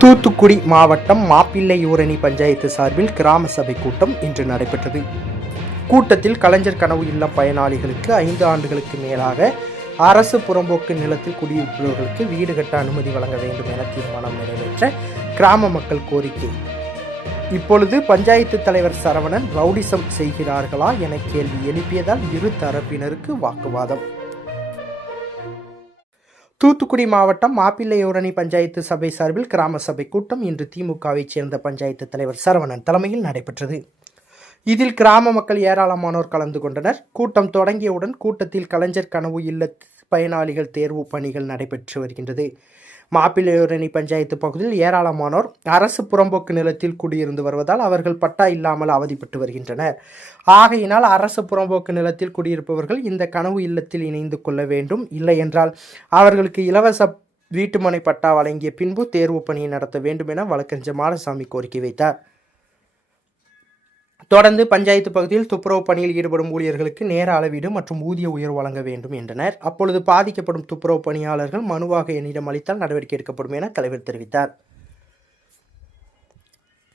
தூத்துக்குடி மாவட்டம் மாப்பிள்ளையூரணி பஞ்சாயத்து சார்பில் கிராம சபை கூட்டம் இன்று நடைபெற்றது. கூட்டத்தில் கலைஞர் கனவு இல்லம் பயனாளிகளுக்கு ஐந்து ஆண்டுகளுக்கு மேலாக அரசு புறம்போக்கு நிலத்தில் குடியிருப்பவர்களுக்கு வீடு கட்ட அனுமதி வழங்க வேண்டும் என தீர்மானம் நிறைவேற்ற கிராம மக்கள் கோரிக்கை. இப்பொழுது பஞ்சாயத்து தலைவர் சரவணன் ரவுடிசம் செய்கிறார்களா என கேள்வி எழுப்பியதால் இரு தரப்பினருக்கு வாக்குவாதம். தூத்துக்குடி மாவட்டம் மாப்பிள்ளையோரணி பஞ்சாயத்து சபை சார்பில் கிராம சபை கூட்டம் இன்று திமுகவைச் சேர்ந்த பஞ்சாயத்து தலைவர் சரவணன் தலைமையில் நடைபெற்றது. இதில் கிராம மக்கள் ஏராளமானோர் கலந்து கொண்டனர். கூட்டம் தொடங்கியவுடன் கூட்டத்தில் கலைஞர் கனவு இல்ல பயனாளிகள் தேர்வு பணிகள் நடைபெற்று வருகின்றது. மாப்பிள்ளையோரணி பஞ்சாயத்து பகுதியில் ஏராளமானோர் அரசு புறம்போக்கு நிலத்தில் குடியிருந்து வருவதால் அவர்கள் பட்டா இல்லாமல் அவதிப்பட்டு வருகின்றனர். ஆகையினால் அரசு புறம்போக்கு நிலத்தில் குடியிருப்பவர்கள் இந்த கனவு இல்லத்தில் இணைந்து கொள்ள வேண்டும். இல்லை என்றால் அவர்களுக்கு இலவச வீட்டுமனை பட்டா வழங்கிய பின்பு தேர்வு பணியை நடத்த வேண்டும் என வழக்கறிஞர் மாடசாமி கோரிக்கை வைத்தார். தொடர்ந்து பஞ்சாயத்து பகுதியில் துப்புரவு பணியில் ஈடுபடும் ஊழியர்களுக்கு நேர அளவீடு மற்றும் ஊதிய உயர்வு வழங்க வேண்டும் என்றனர். அப்பொழுது பாதிக்கப்படும் துப்புரவு பணியாளர்கள் மனுவாக என்னிடம் அளித்தால் நடவடிக்கை எடுக்கப்படும் என தலைவர் தெரிவித்தார்.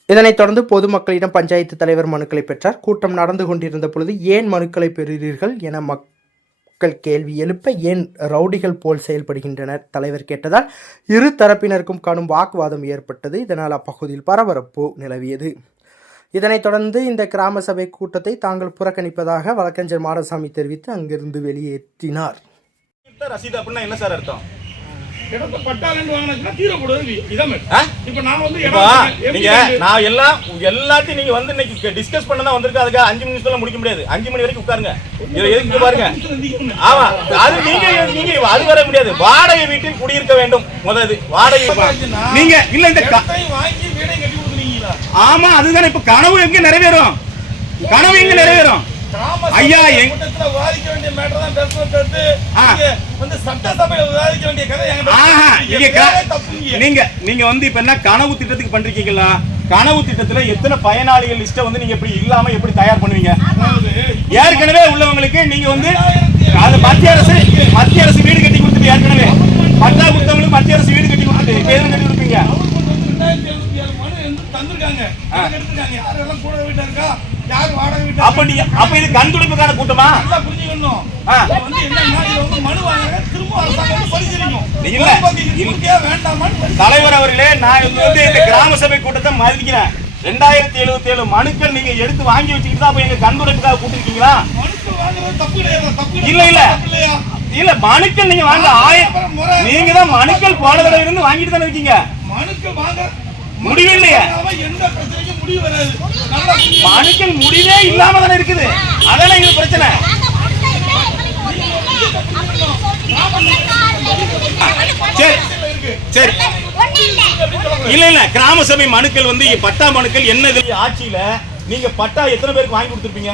இதனைத் தொடர்ந்து பொதுமக்களிடம் பஞ்சாயத்து தலைவர் மனுக்களை பெற்றார். கூட்டம் நடந்து கொண்டிருந்த பொழுது ஏன் மனுக்களை பெறுகிறீர்கள் என மக்கள் கேள்வி எழுப்ப ஏன் ரவுடிகள் போல் செயல்படுகின்றனர் தலைவர் கேட்டதால் இரு தரப்பினருக்கும் கடும் வாக்குவாதம் ஏற்பட்டது. இதனால் அப்பகுதியில் பரபரப்பு நிலவியது. இதனைத் தொடர்ந்து இந்த கிராம சபை கூட்டத்தை தாங்கள் புறக்கணிப்பதாக வழக்கறிஞர் மாடசாமி தெரிவித்து அங்கிருந்து வெளியேற்றினார். இந்த ரசீது அப்படின்னா என்ன சார் அர்த்தம்? நான் எல்லாம் எல்லாத்தையும் நீங்க வந்து இன்னைக்கு டிஸ்கஸ் பண்ண தான் வந்திருக்கு. அதுக்கு அஞ்சு நிமிஷத்துல முடிக்க முடியாது. அஞ்சு மணி வரைக்கும் உட்காருங்க. இது எதுக்கு பாருங்க. ஆமா அது நீங்க நீங்க அது வர முடியாது. வாடகை வீட்டில் குடியிருக்க வேண்டும். முதல் வாடகை நீங்க இல்ல இந்த வாங்கி கட்டி ஆமா அதுதானே. இப்ப கனவு எங்க நிறைவேறும்? கனவு எங்க நிறைவேறும்? ஐயா, விவாதிக்க வேண்டிய மேட்டர் தான். நீங்க வந்து சட்டசபையில விவாதிக்க வேண்டிய கதை. நீங்க. நீங்க வந்து இப்ப என்ன கனவு திட்டத்துக்கு பண்றீங்களா? கனவு திட்டத்துல எத்தனை பயனாளிகள் லிஸ்ட வந்து நீங்க எப்படி இல்லாம எப்படி தயார் பண்ணுவீங்க? ஏற்கனவே உள்ளவங்களுக்கு நீங்க வந்து அது மத்திய அரசு மத்திய அரசு வீடு கட்டி கொடுத்துட்டு ஏற்கனவே. பட்டா கொடுத்தவங்களுக்கு மத்திய அரசு வீடு கட்டி கொடுத்துட்டு எதுவும் கட்டி கொடுப்பீங்க அவருக்கு வந்து ரெண்டாயிரத்தி எழுபத்தி ஏழு மனு வந்து தந்திருக்காங்க எனக்கு எடுத்திருக்காங்க யார் எல்லாம் கூட வீட்டா இருக்கா யார் வாடகை வீட்டா அப்ப நீங்க அப்ப இது கண் துடைப்புக்கான கூட்டமா? நல்லா புரிஞ்சுக்கணும். தலைவர் அவர்களே நான் வந்து வந்து இந்த கிராம சபை கூட்டத்தை மதிக்கிறேன். ரெண்டாயிரத்தி எழுபத்தி ஏழு மனுக்கள் நீங்க எடுத்து வாங்கி வச்சுக்கிட்டு தான் அப்ப எங்க கண் துடைப்புக்காக கூட்டிருக்கீங்களா? இல்ல, இல்ல. இல்ல மனுக்கள் நீங்க வாங்க. ஆயிரம் நீங்க தான் மனுக்கள் போன தடவை இருந்து வாங்கிட்டு தானே இருக்கீங்க. மனுக்கள் வாங்க புரிஞ்சுக்கணும். மனுக்கள் முடிவே இல்லாம தானே இருக்குது. அதானே எங்களுக்கு பிரச்சனை. சரி சரி. இல்ல இல்ல. கிராம சபை மனுக்கள் வந்து பட்டா மனுக்கள் என்ன ஆட்சியில நீங்க பட்டா எத்தனை பேருக்கு வாங்கி கொடுத்துருப்பீங்க?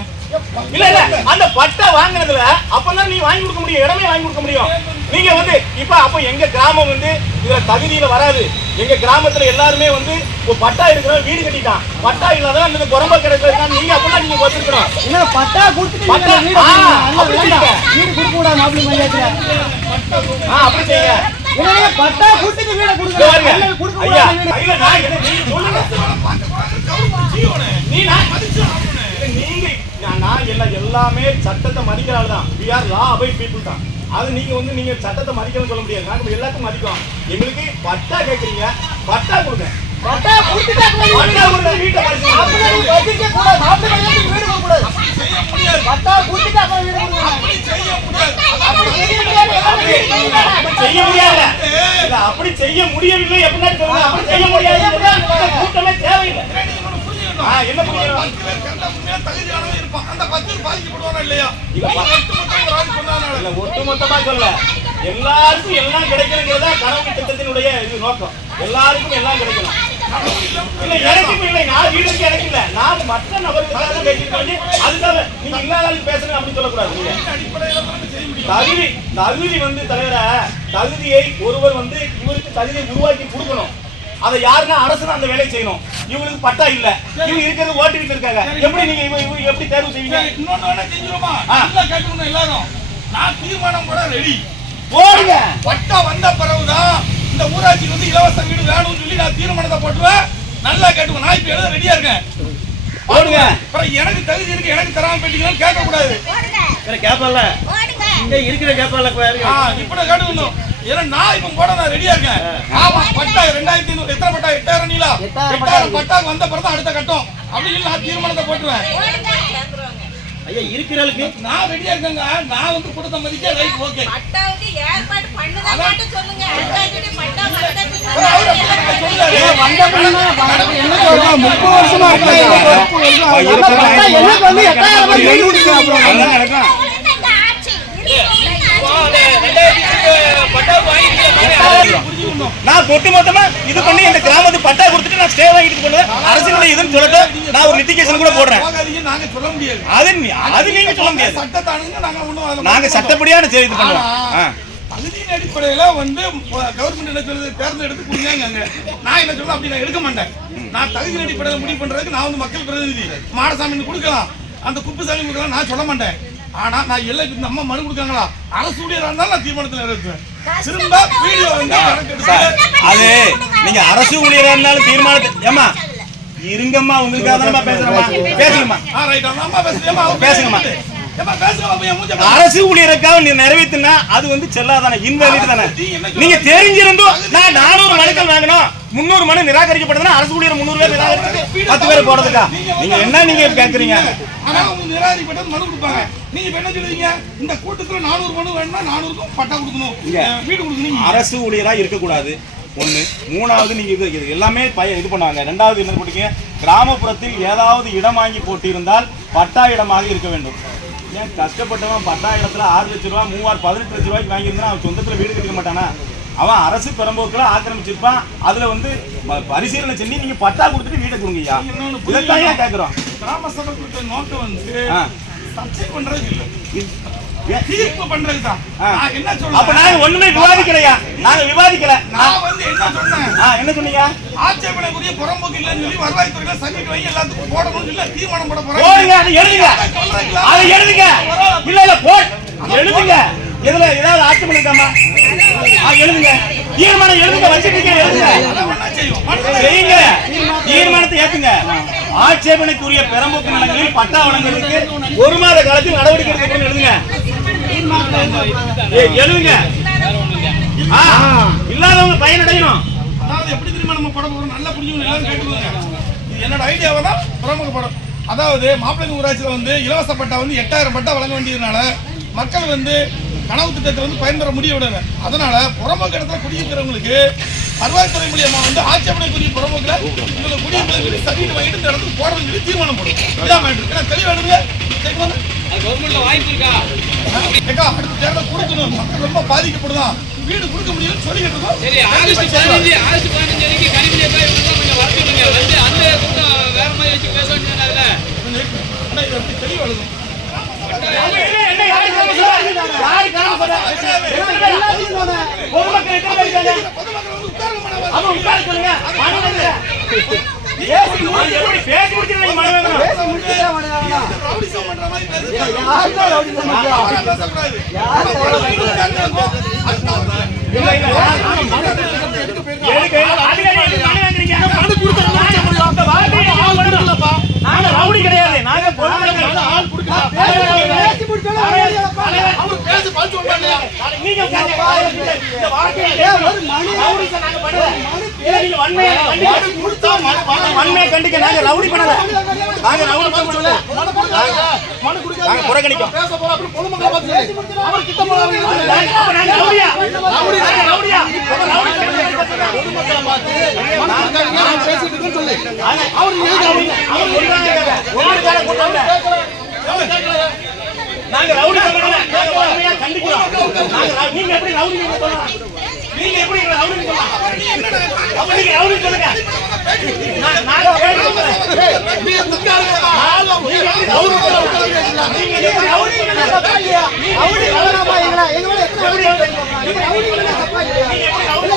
இல்ல இல்ல. அந்த பட்டா வாங்குனதுல அப்பதான் நீ வாங்கி கொடுக்க முடியும். இடமே வாங்கி கொடுக்க முடியும். நீங்க வந்து இப்ப அப்ப எங்க கிராமம் வந்து இதுல தகுதியில வராது. எங்க கிராமத்துல எல்லாருமே வந்து ஒரு பட்டா இருக்கிறவன் வீடு கட்டிட்டான் பட்டா இல்லாதவன் இந்த குரம்ப கிடைக்கிறான் நீங்க அப்பதான் நீங்க வச்சிருக்கணும் இல்ல பட்டா கொடுத்துட்டு பட்டா வீடு. அப்படி. வீடு கொடுக்க கூடாது பஞ்சாயத்துல ஆ, அப்படி செய்யுங்க பட்டா கொடுத்துட்டு வீட கொடுக்க ஐயா. ஐயா, நான் சொல்லுங்க. நீ நான் இல்ல, நீங்க நான் நான் எல்லாம் சட்டத்தை மதிக்கிற ஆள் தான். We are law abide people தான். அது நீங்க வந்து நீங்க சட்டத்தை மதிக்கணும்னு சொல்ல முடியாது. நாங்க எல்லாத்தையும் மதிக்கிறோம். எங்களுக்கு பட்டா கேக்குறீங்க பட்டா கொடுங்க. பட்டா கொடுத்துட்டு வீட்டை. பட்டா கொடுத்துட்டு வீடு செய்ய முடியாது. அப்படி செய்ய முடியவில்லை. சொல்லுங்க. அப்படி செய்ய முடியாது. கூட்டமே தேவையில்லை. என்ன தகுதியானவன் இருப்பான். அந்த பத்து பேர் பாதிக்கப்படுவானா இல்லையா? ஒட்டுமொத்தமா சொல்ல எல்லாருக்கும் எல்லாம் கிடைக்கணுங்கிறதா கனவு திட்டத்தினுடைய இது நோக்கம். எல்லாருக்கும் எல்லாம் கிடைக்கணும். இல்ல எனக்கும் இல்லை. நான் வீடுக்கு எனக்கு இல்ல. நான் மற்ற நபர்களுக்காக பேசிட்டு அதுக்காக நீங்க இல்லாத பேசுங்க அப்படின்னு சொல்லக்கூடாது. தகுதி தகுதி வந்து தலைவர தகுதியை ஒருவர் வந்து இவருக்கு தகுதியை உருவாக்கி கொடுக்கணும். அதை யாருன்னா அரசு அந்த வேலையை செய்யணும். இவங்களுக்கு பட்டா இல்ல. இவங்க இருக்கிறது ஓட்டு வீட்டுல இருக்காங்க. எப்படி நீங்க இவங்க எப்படி தேர்வு செய்வீங்க? இன்னொன்னு வேணா செஞ்சிருமா? நல்லா கேட்டுக்கணும் எல்லாரும். நான் தீர்மானம் போட ரெடி போடுங்க. பட்டா வந்த பிறகுதான் இந்த ஊராட்சிக்கு வந்து இலவச வீடு வேணும்னு சொல்லி நான் தீர்மானத்தை போட்டுவேன் நல்லா கேட்டுவேன் நான் இப்ப எழுத ரெடியா இருக்கேன். போடுங்க. அப்புறம் எனக்கு தகுதி இருக்கு எனக்கு தராம போயிட்டீங்கன்னு கேட்க கூடாது கேப்பல இருக்கிற கேப்பல ஆ, இப்படி கேட்டுக்கணும். ஏன்னா நான் இப்ப போட நான் ரெடியா இருக்கேன். ஆமா பட்டா ரெண்டாயிரத்தி ஐநூறு எத்தனை பட்டா? எட்டாயிரம் நீலா எட்டாயிரம் பட்டாக்கு வந்த பிறகு அடுத்த கட்டம். அப்படி சொல்லி நான் தீர்மானத்தை போட்டுருவேன். ஐயா இருக்கிறவளுக்கு நான் ரெடியா இருக்கேங்க. நான் வந்து கொடுத்த மதிக்க ரைட் ஓகே பட்டாவுக்கு ஏற்பாடு பண்ணுதா மட்டும் சொல்லுங்க. அதுக்காக பட்டா முப்பது வருஷமா எனக்கு வந்து எட்டாயிரம் ரூபாய் வீடு கொடுக்கணும் நான் ஒட்டு மொத்தமா இது பண்ணி இந்த கிராமத்து பட்டா கொடுத்துட்டு நான் ஸ்டே வாங்கிட்டு போனேன் அரசியல் இதுன்னு சொல்லிட்டு நான் ஒரு லிட்டிகேஷன் கூட போடுறேன். சொல்ல முடியாது அது அது நீங்க சொல்ல முடியாது. நாங்க சட்டப்படியான செய்தி பண்ணுவோம் தகுதியின் அடிப்படையில வந்து கவர்மெண்ட் என்ன சொல்றது தேர்ந்தெடுத்து கொடுங்க நான் என்ன சொல்ல அப்படி நான் எடுக்க மாட்டேன். நான் தகுதியின் முடிவு பண்றதுக்கு நான் வந்து மக்கள் பிரதிநிதி. மாடசாமி கொடுக்கலாம். அந்த குப்புசாமி கொடுக்கலாம் நான் சொல்ல மாட்டேன். ஆனா நான் எல்லாம் இந்த அம்மா மனு கொடுக்காங்களா? அரசு ஊழியரா இருந்தாலும் நான் தீர்மானத்தில் நிறைவேற்றுவேன் திரும்ப வீடியோ வந்து அது நீங்க அரசு ஊழியரா இருந்தாலும் தீர்மானத்தை ஏமா இருங்கம்மா உங்களுக்காக தான் பேசுறேம்மா. பேசுங்கம்மா. பேசுங்கம்மா. அரசு ஊழியருக்காக நீ நிறைவேற்றினா அது வந்து செல்லாதானே இன்வேலிட் தானே. நீங்க தெரிஞ்சிருந்தும் நான் நானூறு மனுக்கள் வாங்கணும் முந்நூறு மனு நிராகரிக்கப்பட்டதுன்னா அரசு ஊழியர் முந்நூறு பேர் நிராகரிச்சு பத்து பேர் போடுறதுக்கா நீங்க என்ன நீங்க கேக்குறீங்க? ஆனா அவங்க மனு கொடுப்பாங்க. நீங்க என்ன சொல்லுவீங்க? இந்த கூட்டத்துல நானூறு மனு வேணும்னா நானூறுக்கும் பட்டா கொடுக்கணும். வீடு கொடுக்கணும். அரசு ஊழியரா இருக்கக்கூடாது. ஒண்ணு. மூணாவது நீங்க இது இது எல்லாமே பய இது பண்ணுவாங்க. ரெண்டாவது என்ன போட்டீங்க? கிராமப்புறத்தில் ஏதாவது இடம் வாங்கி போட்டிருந்தால் பட்டா இடமாக இருக்க வேண்டும். ஏன் கஷ்டப்பட்டவன் பட்டா இடத்துல ஆறு லட்ச ரூபா மூவாயிரம் பதினெட்டு லட்ச ரூபாய்க்கு வாங்கியிருந்தா அவன் சொந்தத்துல வீடு கட்டிக்க மாட்டானா? அவன் அரசு பெரம்போக்குல ஆக்கிரமிச்சிருப்பான். அதுல வந்து பரிசீலனை செஞ்சு நீங்க பட்டா கொடுத்துட்டு வீட்டை இதைத்தான் ஏன் கேக்குறோம்? கிராம சபை கொடுத்த நோக்கம் வந்து. சர்ச்சை பண்றது இல்ல? தீர்ப்பு பண்றது தான். ஆ. நான் என்ன அப்ப சொல்றேன் நாங்க ஒண்ணுமே விவாதிக்கலையா? நாங்க விவாதிக்கல. நான் வந்து என்ன சொன்னேன்? என்ன சொன்னீங்க? ஆட்சேபனைக்குரிய புறம்போக்கு இல்லைன்னு சொல்லி வருவாய்த்துறையில சர்டிஃபிகேட் வாங்கி எல்லாத்துக்கும் போடணும்னு சொல்லி தீர்மானம் போட போடுங்க போறேன் அதை எழுதுங்க? அதை எழுதுங்க. இல்ல இல்ல போட். எழுதுங்க. இதுல ஏதாவது ஆட்சி பண்ணிருக்காமா ஆ, எழுதுங்க. தீர்மானம் எழுதுங்க வச்சுட்டு எழுதுங்க. செய்யுங்க. தீர்மானத்தை ஏத்துங்க. ஆட்சேபனைக்குரிய பெரம்போக்கு நிலங்களில் பட்டா வழங்குவதற்கு ஒரு மாத காலத்தில் நடவடிக்கை எடுக்கப்படும் எழுதுங்க. எழுதுங்க. ஆ, இல்லாதவங்க பயனடையணும். அதாவது எப்படி தெரியுமா நம்ம படம் போறோம் நல்லா புரிஞ்சுக்கணும் எல்லாரும் கேட்டுக்கோங்க இது என்னோட ஐடியாவை தான் பிரமுக படம். அதாவது மாப்பிள்ளை ஊராட்சியில் வந்து இலவச பட்டா வந்து எட்டாயிரம் பட்டா வழங்க வேண்டியதுனால மக்கள் வந்து கனவு திட்டத்தை வந்து பயன்பெற முடிய விடல அதனால புறம்போக்கு இடத்துல குடியிருக்கிறவங்களுக்கு வருவாய்த்துறை மூலியமா வந்து ஆட்சேபனைக்குரிய புறம்போக்குல இவங்க குடியிருப்பதை சொல்லி சர்டிஃபிகேட் வாங்கிட்டு இந்த இடத்துக்கு போடணும்னு சொல்லி தீர்மானம் போடும் இதான் மேட்ரு ஏன்னா தெளிவா எடுங்க? அடுத்த தேர்தல் கொடுக்கணும். மக்கள் ரொம்ப பாதிக்கப்படுதான். வீடு கொடுக்க முடியும்னு சொல்லிக்கிட்டு இருக்கோம் சரி ஆகஸ்ட் பதினஞ்சு ஆகஸ்ட் பதினஞ்சு வரைக்கும் கனிமொழி அக்கா இவங்க கொஞ்சம் வர சொல்லுங்க வந்து அந்த கூட்டம் வேற மாதிரி வச்சு பேச வேண்டியதுனால ஆனா இது எப்படி தெளிவா எழுதும் பொதுமக்கள் எத்தனை பேர் இருக்காங்க? பொதுமக்கள் வந்து உட்காருங்க மேடம். அப்ப உட்கார சொல்லுங்க. மனு வாங்குங்க. அது எப்படி பேசி முடிச்சிருந்தா நீங்க. நீங்க ரவுடி நீங்க வன்மையா கண்டிக்க- நாங்க ரவுடி பண்ணல. நாங்க ரவுடி நாங்க? நாங்க அவர். அவர் நாங்க ரவுடி பண்ணல. நாங்க வன்மையா கண்டிக்கிறோம். நாங்க நீங்க எப்படி ரவுடி சொல்லலாம்? நீங்க எப்படி ரவுடி சொல்லலாம்? அப்ப நீங்க ரவுடி சொல்லுங்க. நான்- ரவுடி கேட்கிறோம். நீங்க எப்படி ரவுடி சொல்லலாம்? நீங்க எப்படி ரவுடி சொல்லலாம்? ரவுடி எப்படி ரவுடி? ரவுடி? நீங்க ரவுடி தப்பா இல்லையா? நீங்க எப்படி ரவுடி யாரோட எத்தனை பேசிக்கிறீங்க? நீங்க ரவுடி ரவுடி எப்படி சொல்லலாம்? நீங்க எப்படி ரவுடி சொல்லலாம்? நான் உட்கார